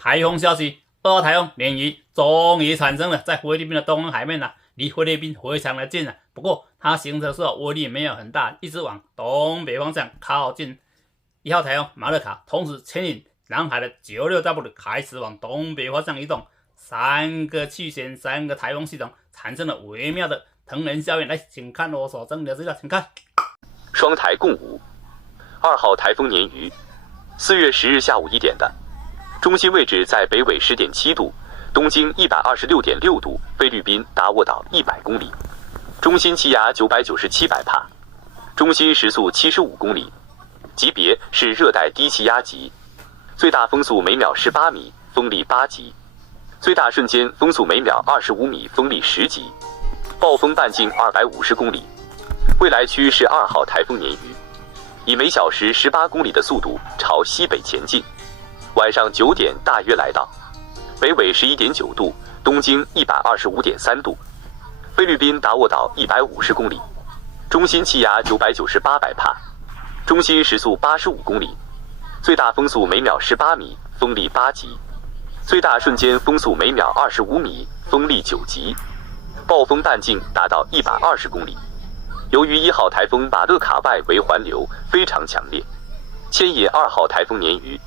台风消息，2号台风鲶鱼终于产生了，在菲律宾的东方海面离菲律宾非常的近不过它形成的时候威力没有很大，一直往东北方向靠近。1号台风马勒卡同时牵引南海的 96W 开始往东北方向移动，3个气旋，3个台风系统产生了微妙的藤人效应。来，请看我所整理的资料，请看。双台共舞，2号台风鲶鱼，4月10日下午1点的，中心位置在北纬10.7度，东经126.6度，菲律宾达沃岛100公里，中心气压997百帕，中心时速75公里，级别是热带低气压级，最大风速每秒18米，风力8级，最大瞬间风速每秒25米，风力10级，暴风半径250公里。未来区是2号台风鲶鱼，以每小时18公里的速度朝西北前进，晚上9点大约来到，北纬11.9度，东经125.3度，菲律宾达沃岛150公里，中心气压998百帕，中心时速85公里，最大风速每秒18米，风力8级，最大瞬间风速每秒25米，风力9级，暴风半径达到120公里。由于1号台风马勒卡外围环流非常强烈，牵引2号台风鲶鱼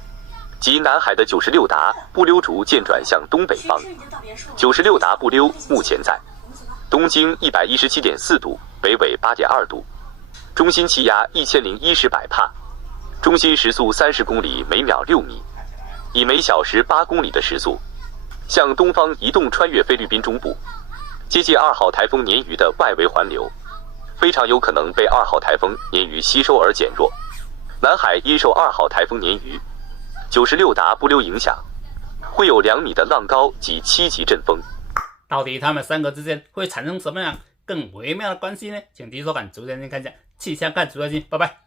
及南海的96达布溜逐渐转向东北方。96达布溜目前在东经117.4度，北纬8.2度，中心气压1010百帕，中心时速30公里，每秒6米，以每小时8公里的时速向东方移动，穿越菲律宾中部，接近2号台风鲶鱼的外围环流，非常有可能被2号台风鲶鱼吸收而减弱。南海因受2号台风鲶鱼96达布溜影响，会有2米的浪高及7级阵风。到底他们3个之间会产生什么样更微妙的关系呢？请继续收看，主持人看一下气象看主要性，拜拜。